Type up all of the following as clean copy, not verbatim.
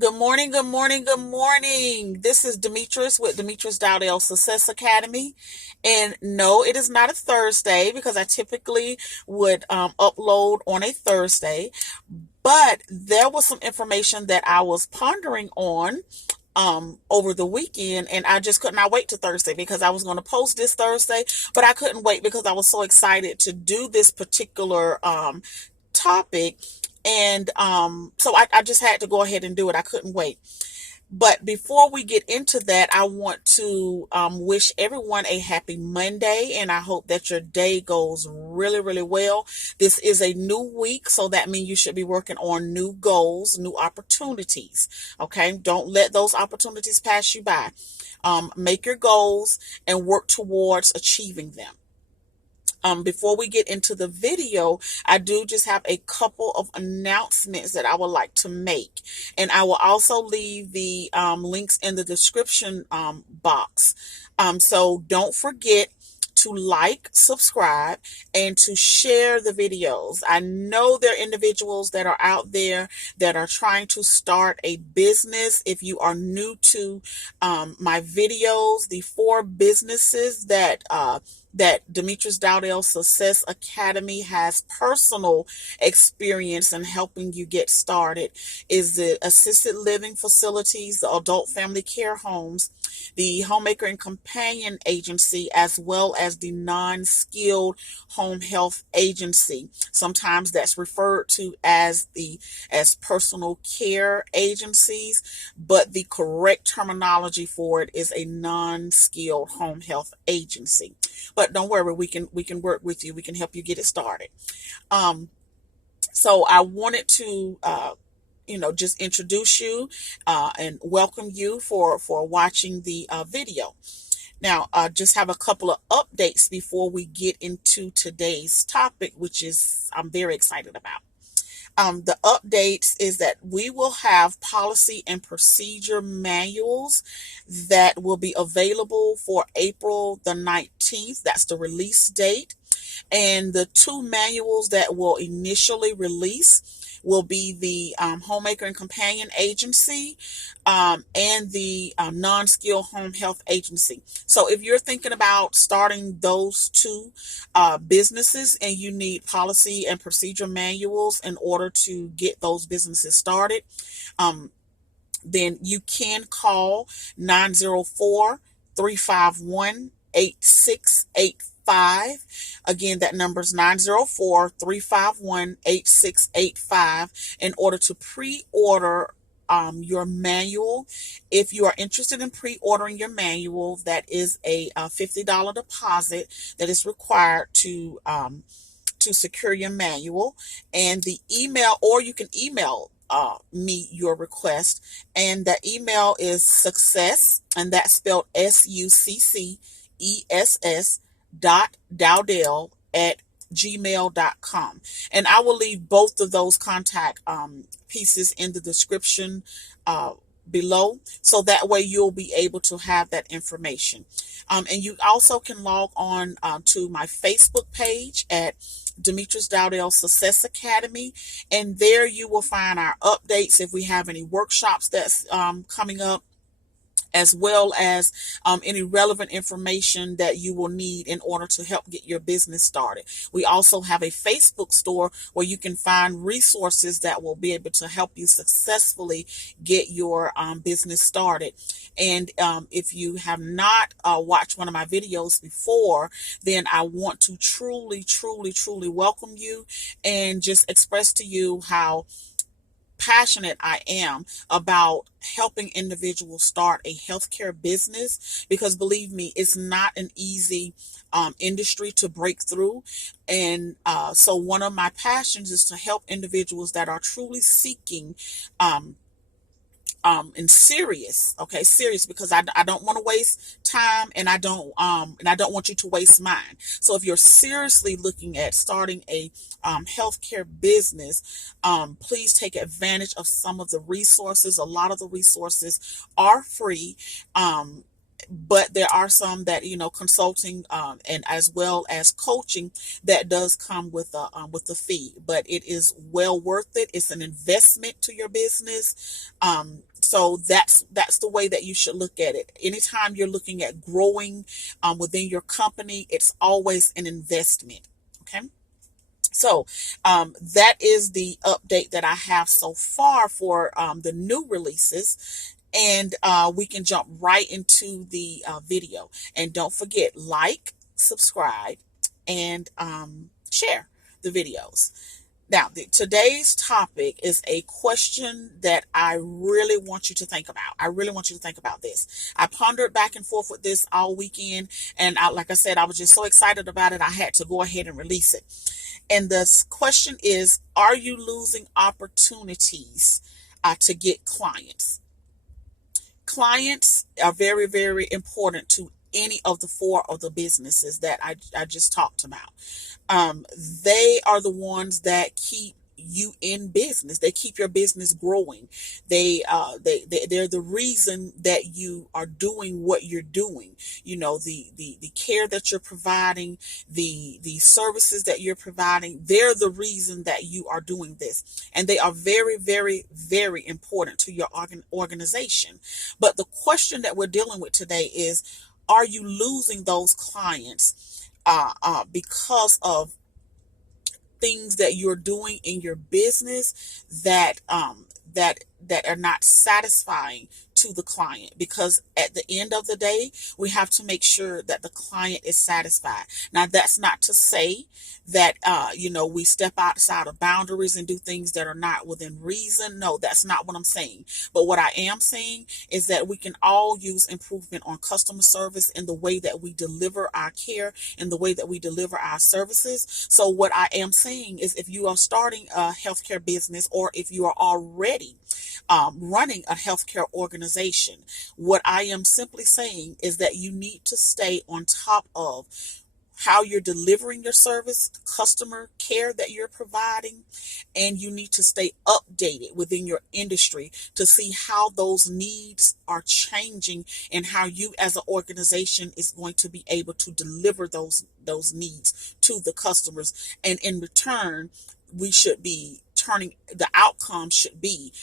Good morning, good morning, good morning. This is Demetrius with Demetrius Dowdell Success Academy. And no, it is not a Thursday because I typically would upload on a Thursday. But there was some information that I was pondering on over the weekend, and I just could not wait to Thursday because I was going to post this Thursday, but I couldn't wait because I was so excited to do this particular topic. And so I just had to go ahead and do it. I couldn't wait. But before we get into that, I want to wish everyone a happy Monday, and I hope that your day goes really, really well. This is a new week, so that means you should be working on new goals, new opportunities. Okay, don't let those opportunities pass you by. Make your goals and work towards achieving them. Before we get into the video, I do just have a couple of announcements that I would like to make. And I will also leave the links in the description box. So don't forget to like, subscribe, and to share the videos. I know there are individuals that are out there that are trying to start a business. If you are new to my videos, the 4 businesses that Demetrius Dowdell Success Academy has personal experience in helping you get started is the assisted living facilities, the adult family care homes, the homemaker and companion agency, as well as the non-skilled home health agency. Sometimes that's referred to as personal care agencies, but the correct terminology for it is a non-skilled home health agency. But don't worry, we can work with you. We can help you get it started. So I wanted to just introduce you and welcome you for watching the video. Now, just have a couple of updates before we get into today's topic, which is I'm very excited about. The updates is that we will have policy and procedure manuals that will be available for April the 19th. That's the release date. And the 2 manuals that will initially release will be the homemaker and companion agency and the non-skilled home health agency. So if you're thinking about starting those 2 businesses and you need policy and procedure manuals in order to get those businesses started, then you can call 904-351-8685. Again, that number is 904-351-8685 in order to pre-order your manual. If you are interested in pre-ordering your manual, that is a $50 deposit that is required to secure your manual. And the email, or you can email me your request, and that email is success, and that's spelled success.dowdell@gmail.com. And I will leave both of those contact pieces in the description below, so that way you'll be able to have that information. And you also can log on to my Facebook page at Demetrius Dowdell Success Academy, and there you will find our updates if we have any workshops that's coming up, as well as any relevant information that you will need in order to help get your business started. We also have a Facebook store where you can find resources that will be able to help you successfully get your business started. And if you have not watched one of my videos before, then I want to truly, truly, truly welcome you and just express to you how passionate I am about helping individuals start a healthcare business, because believe me, it's not an easy industry to break through. And so one of my passions is to help individuals that are truly seeking and serious, because I don't want to waste time, and I don't want you to waste mine. So if you're seriously looking at starting a healthcare business, please take advantage of some of the resources. A lot of the resources are free. But there are some that, consulting, and as well as coaching, that does come with a fee, but it is well worth it. It's an investment to your business. So that's the way that you should look at it. Anytime you're looking at growing within your company, it's always an investment. Okay. So that is the update that I have so far for the new releases. And we can jump right into the video. And don't forget, like, subscribe, and share the videos. Now, today's topic is a question that I really want you to think about. I really want you to think about this. I pondered back and forth with this all weekend. And like I said, I was just so excited about it, I had to go ahead and release it. And the question is, are you losing opportunities to get clients? Clients are very, very important to any of the four of the businesses that I just talked about. They are the ones that keep you in business. They keep your business growing. They're the reason that you are doing what you're doing. The care that you're providing, the services that you're providing, they're the reason that you are doing this. And they are very, very, very important to your organization. But the question that we're dealing with today is, are you losing those clients because of things that you're doing in your business that are not satisfying to the client? Because at the end of the day, we have to make sure that the client is satisfied. Now, that's not to say that we step outside of boundaries and do things that are not within reason. No, that's not what I'm saying. But what I am saying is that we can all use improvement on customer service in the way that we deliver our care, in the way that we deliver our services. So what I am saying is, if you are starting a healthcare business, or if you are already running a healthcare organization, what I am simply saying is that you need to stay on top of how you're delivering your service, the customer care that you're providing, and you need to stay updated within your industry to see how those needs are changing and how you as an organization is going to be able to deliver those needs to the customers. And in return, we should be the outcome should be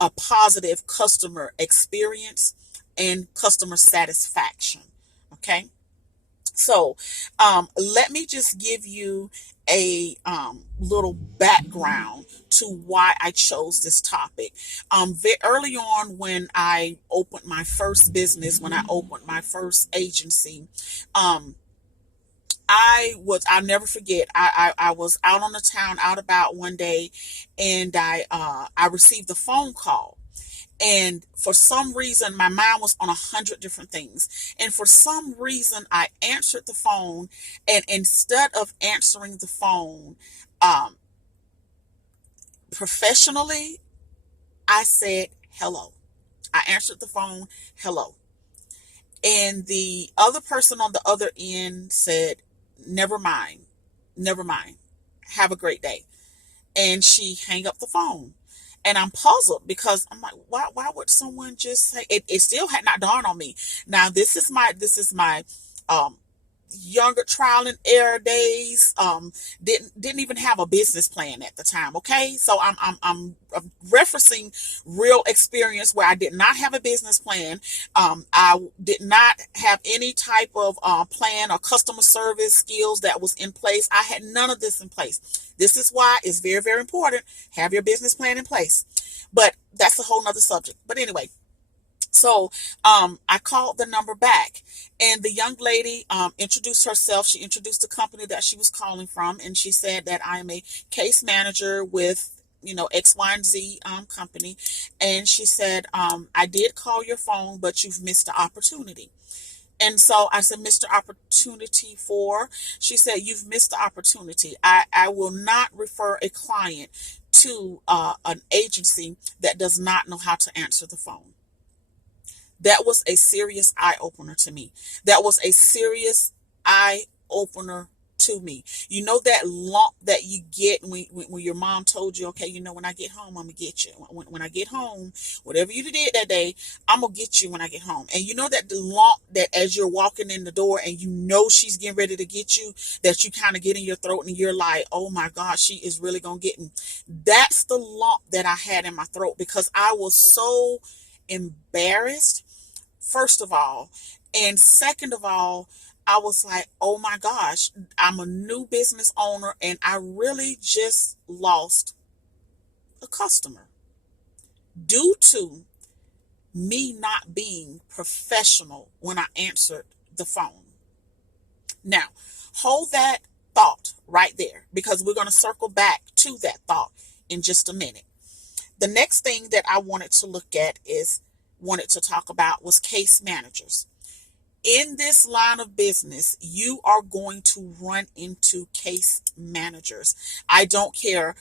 a positive customer experience and customer satisfaction. Okay. So let me just give you a little background to why I chose this topic. Very early on, when I opened my first business, when I opened my first agency, I'll never forget, I was out on the town, out about one day, and I received a phone call. And for some reason, my mind was on 100 different things. And for some reason, I answered the phone. And instead of answering the phone professionally, I said, hello. I answered the phone, hello. And the other person on the other end said, never mind. Have a great day. And she hung up the phone. And I'm puzzled, because I'm like, why would someone just say it? It still had not dawned on me. Now, this is my younger trial and error days. Didn't even have a business plan at the time. Okay, so I'm referencing real experience where I did not have a business plan. I did not have any type of plan or customer service skills that was in place. I had none of this in place. This is why it's very, very important. Have your business plan in place. But that's a whole nother subject. But anyway, so I called the number back, and the young lady introduced herself. She introduced the company that she was calling from, and she said that I'm a case manager with X, Y, and Z company. And she said, I did call your phone, but you've missed the opportunity. And so I said, Mr. Opportunity for? She said, you've missed the opportunity. I will not refer a client to an agency that does not know how to answer the phone. That was a serious eye opener to me. That was a serious eye opener to me. You know that lump that you get when your mom told you, okay, when I get home, I'm gonna get you. When I get home, whatever you did that day, I'm gonna get you when I get home. And you know that the lump that as you're walking in the door and she's getting ready to get you, that you kind of get in your throat and you're like, oh my God, she is really gonna get me. That's the lump that I had in my throat because I was so embarrassed, first of all. And second of all, I was like, oh my gosh, I'm a new business owner and I really just lost a customer due to me not being professional when I answered the phone. Now, hold that thought right there because we're going to circle back to that thought in just a minute. The next thing that I wanted to talk about was case managers. In this line of business, you are going to run into case managers. I don't care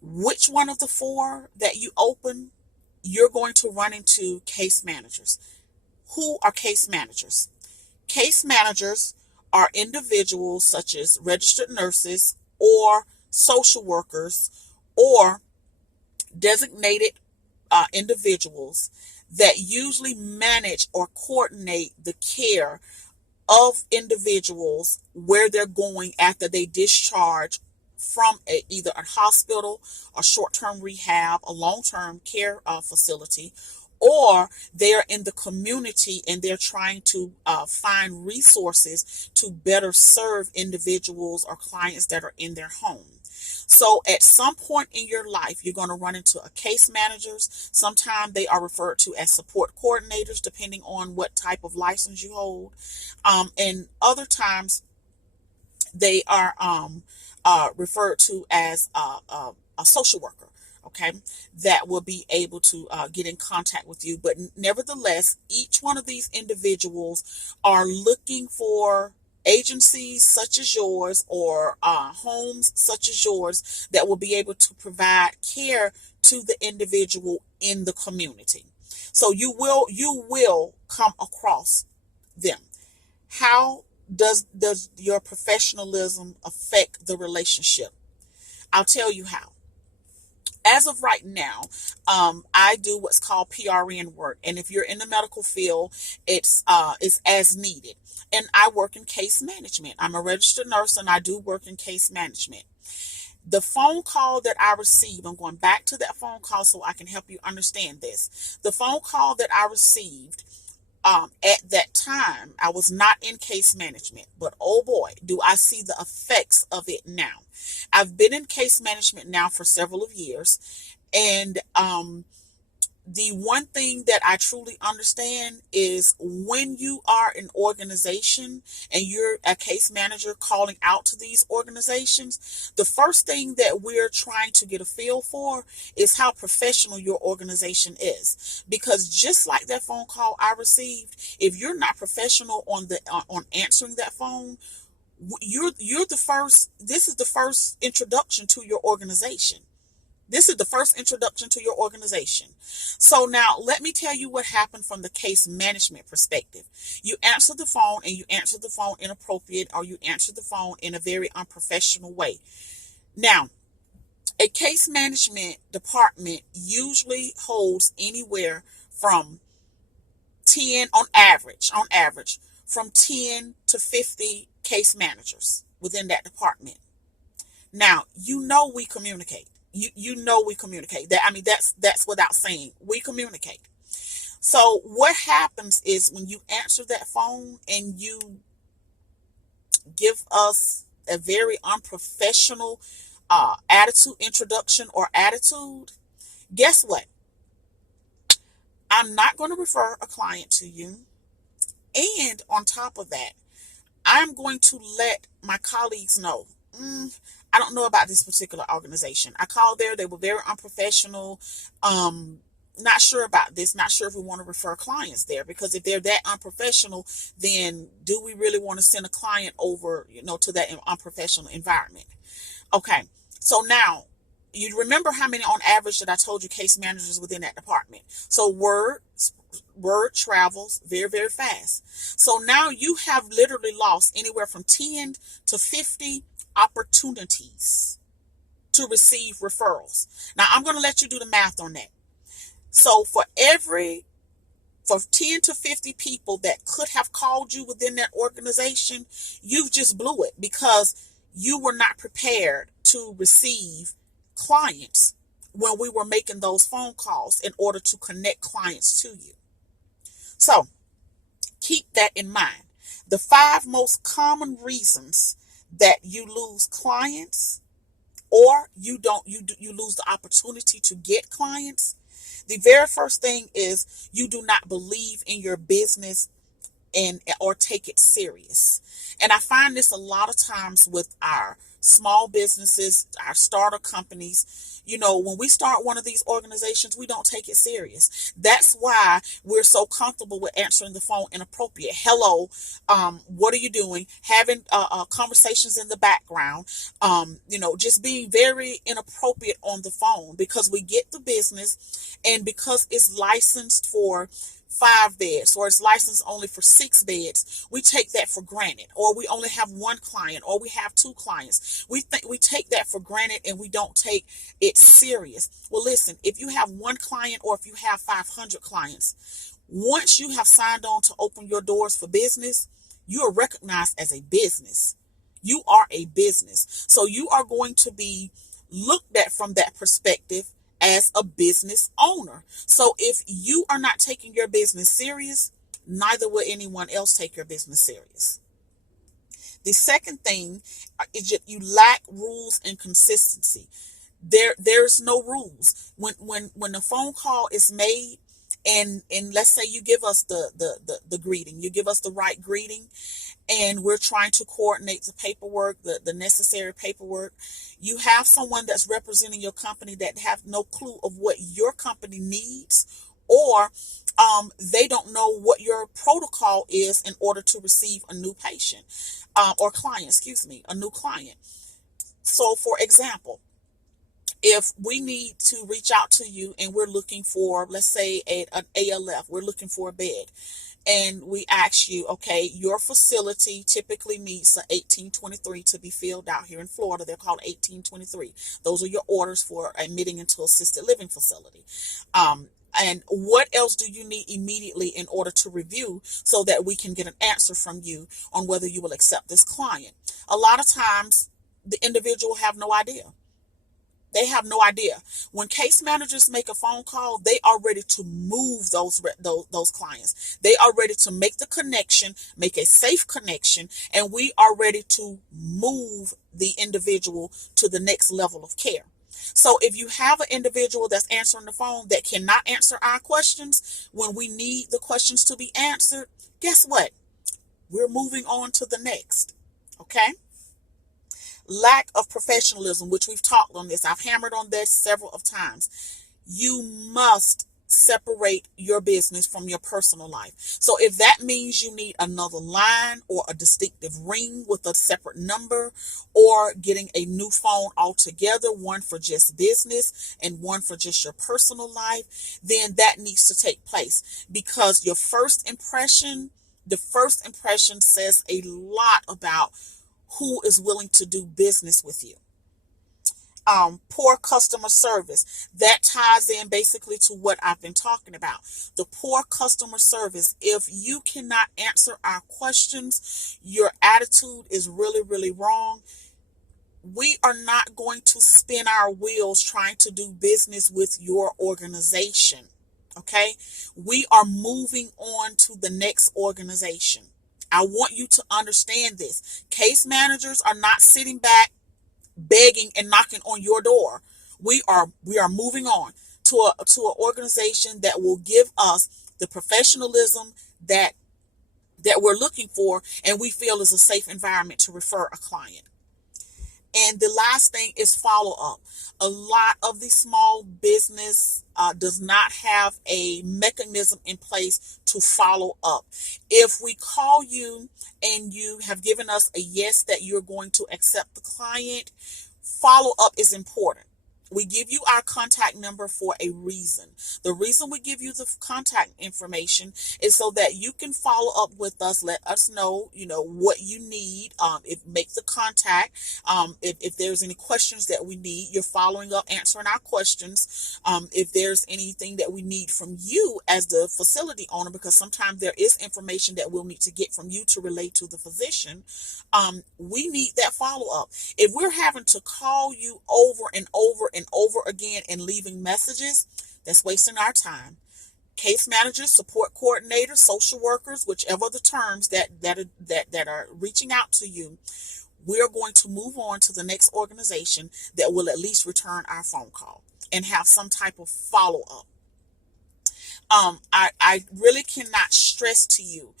which one of the four that you open, you're going to run into case managers. Who are case managers? Case managers are individuals such as registered nurses or social workers or designated individuals that usually manage or coordinate the care of individuals where they're going after they discharge from either a hospital, a short-term rehab, a long-term care facility, or they're in the community and they're trying to find resources to better serve individuals or clients that are in their home. So at some point in your life, you're going to run into a case managers. Sometimes they are referred to as support coordinators, depending on what type of license you hold. And other times they are referred to as a social worker, okay, that will be able to get in contact with you. But nevertheless, each one of these individuals are looking for agencies such as yours or homes such as yours that will be able to provide care to the individual in the community. So you will come across them. How does your professionalism affect the relationship? I'll tell you how. As of right now, I do what's called PRN work, and if you're in the medical field, it's as needed. And I work in case management. I'm a registered nurse, and I do work in case management. The phone call that I received, I'm going back to that phone call so I can help you understand this. The phone call that I received at that time, I was not in case management, but oh boy, do I see the effects of it now. I've been in case management now for several of years, and the one thing that I truly understand is when you are an organization and you're a case manager calling out to these organizations, the first thing that we're trying to get a feel for is how professional your organization is. Because just like that phone call I received, if you're not professional on answering that phone, you're the first. This is the first introduction to your organization. This is the first introduction to your organization. So now let me tell you what happened from the case management perspective. You answer the phone and you answer the phone inappropriate, or you answer the phone in a very unprofessional way. Now, a case management department usually holds anywhere from 10 on average, from 10 to 50 case managers within that department. Now, we communicate. We communicate. That's without saying. We communicate. So what happens is when you answer that phone and you give us a very unprofessional introduction or attitude, guess what? I'm not going to refer a client to you. And on top of that, I'm going to let my colleagues know, I don't know about this particular organization. I called there. They were very unprofessional. Not sure about this. Not sure if we want to refer clients there, because if they're that unprofessional, then do we really want to send a client over, to that unprofessional environment? Okay. So now you remember how many on average that I told you case managers within that department. So word word travels very, very fast. So now you have literally lost anywhere from 10 to 50 opportunities to receive referrals. Now I'm going to let you do the math on that. So for 10 to 50 people that could have called you within that organization, you've just blew it because you were not prepared to receive clients when we were making those phone calls in order to connect clients to you. So keep that in mind. The 5 most common reasons that you lose clients or you lose the opportunity to get clients. The very first thing is you do not believe in your business or take it serious. And I find this a lot of times with our small businesses, our starter companies. When we start one of these organizations, we don't take it serious. That's why we're so comfortable with answering the phone inappropriate. Hello, what are you doing? Having conversations in the background, just being very inappropriate on the phone because we get the business and because it's licensed for 5 beds or it's licensed only for 6 beds, we take that for granted. Or we only have 1 client or we have 2 clients. We take that for granted and we don't take it serious. Well, listen, if you have 1 client or if you have 500 clients, once you have signed on to open your doors for business, you are recognized as a business. You are a business. So you are going to be looked at from that perspective as a business owner. So if you are not taking your business serious, neither will anyone else take your business serious. The second thing is that you lack rules and consistency. There's no rules. When a phone call is made and let's say you give us the greeting, you give us the right greeting, and we're trying to coordinate the paperwork, the necessary paperwork. You have someone that's representing your company that have no clue of what your company needs, or they don't know what your protocol is in order to receive a new patient or client, a new client. So for example, if we need to reach out to you and we're looking for, let's say, an ALF, we're looking for a bed. And we ask you, okay, your facility typically meets a 1823 to be filled out here in Florida. They're called 1823. Those are your orders for admitting into assisted living facility. And what else do you need immediately in order to review so that we can get an answer from you on whether you will accept this client? A lot of times the individual have no idea. They have no idea. When case managers make a phone call, they are ready to move those clients. They are ready to make the connection, make a safe connection, and we are ready to move the individual to the next level of care. So if you have an individual that's answering the phone that cannot answer our questions when we need the questions to be answered, guess what? We're moving on to the next. Okay? Lack of professionalism, which we've talked on this. I've hammered on this several of times. You must separate your business from your personal life. So if that means you need another line or a distinctive ring with a separate number, or getting a new phone altogether, one for just business and one for just your personal life, then that needs to take place, because the first impression says a lot about who is willing to do business with you. Poor customer service. That ties in basically to what I've been talking about. The poor customer service. If you cannot answer our questions, your attitude is really, really wrong. We are not going to spin our wheels trying to do business with your organization. Okay? We are moving on to the next organization. I want you to understand this. Case managers are not sitting back begging and knocking on your door. We are moving on to an organization that will give us the professionalism that we're looking for and we feel is a safe environment to refer a client. And the last thing is follow up. A lot of the small business does not have a mechanism in place to follow up. If we call you and you have given us a yes that you're going to accept the client, follow up is important. We give you our contact number for a reason. The reason we give you the contact information is so that you can follow up with us. Let us know, what you need. If make the contact. If there's any questions that we need, you're following up, answering our questions. If there's anything that we need from you as the facility owner, because sometimes there is information that we'll need to get from you to relay to the physician. We need that follow up. If we're having to call you over and over and over again and leaving messages, that's wasting our time. Case managers, support coordinators, social workers, whichever the terms that are reaching out to you, we're going to move on to the next organization that will at least return our phone call and have some type of follow up. I really cannot stress to you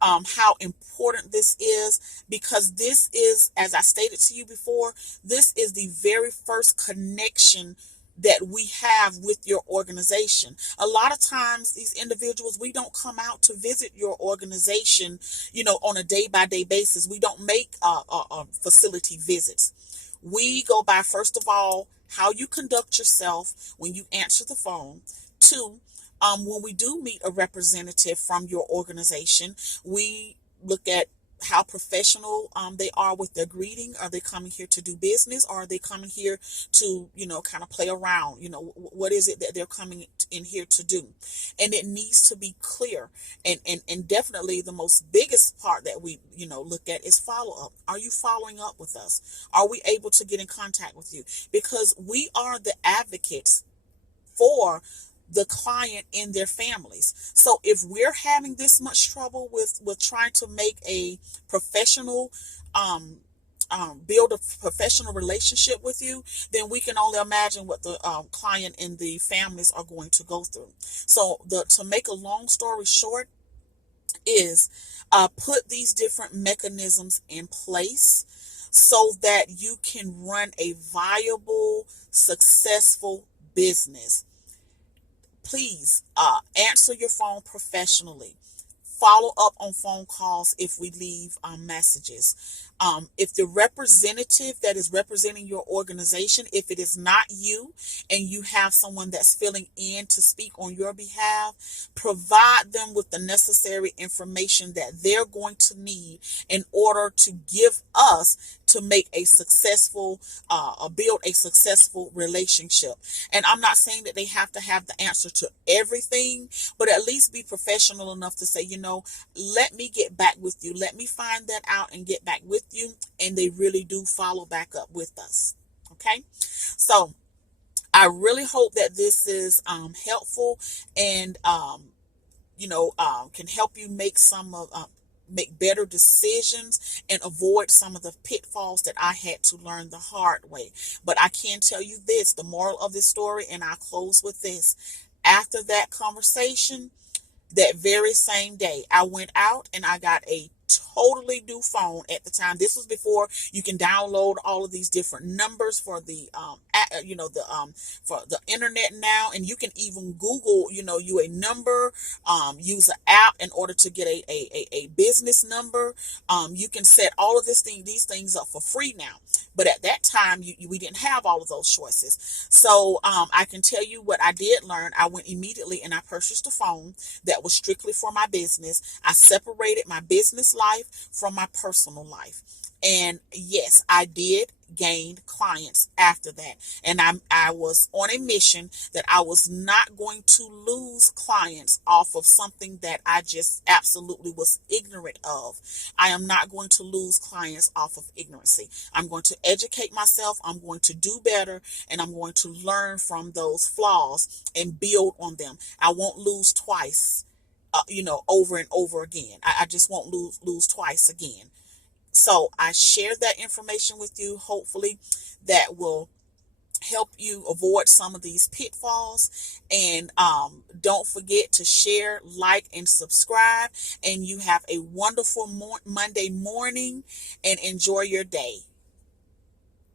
how important this is, because this is, as I stated to you before, this is the very first connection that we have with your organization. A lot of times these individuals, we don't come out to visit your organization, on a day-by-day basis. We don't make facility visits. We go by, first of all, how you conduct yourself when you answer the phone. Two, when we do meet a representative from your organization, we look at how professional they are with their greeting. Are they coming here to do business, or are they coming here to, kind of play around? What is it that they're coming in here to do? And it needs to be clear. And definitely the most biggest part that we, look at is follow up. Are you following up with us? Are we able to get in contact with you? Because we are the advocates for the client and their families. So if we're having this much trouble with trying to make a professional, build a professional relationship with you, then we can only imagine what the client and the families are going to go through. So to make a long story short is put these different mechanisms in place so that you can run a viable, successful business. Please answer your phone professionally. Follow up on phone calls if we leave messages. If the representative that is representing your organization, if it is not you and you have someone that's filling in to speak on your behalf, provide them with the necessary information that they're going to need in order to give us to make a successful, build a successful relationship. And I'm not saying that they have to have the answer to everything, but at least be professional enough to say, let me get back with you. Let me find that out and get back with you. And they really do follow back up with us. Okay. So I really hope that this is helpful and, can help you make make better decisions and avoid some of the pitfalls that I had to learn the hard way. But I can tell you this, the moral of this story, and I'll close with this. After that conversation, that very same day, I went out and I got a totally new phone. At the time, this was before you can download all of these different numbers for the for the internet now, and you can even Google you a number, use an app in order to get a business number. You can set all of these things up for free now, but at that time we didn't have all of those choices. So I can tell you what I did learn. I went immediately and I purchased a phone that was strictly for my business. I separated my business life from my personal life. And yes, I did gain clients after that. And I was on a mission that I was not going to lose clients off of something that I just absolutely was ignorant of. I am not going to lose clients off of ignorancy. I'm going to educate myself. I'm going to do better, and I'm going to learn from those flaws and build on them. I won't lose twice, over and over again. I just won't lose twice again. So I shared that information with you. Hopefully that will help you avoid some of these pitfalls. And don't forget to share, like, and subscribe. And you have a wonderful Monday morning and enjoy your day.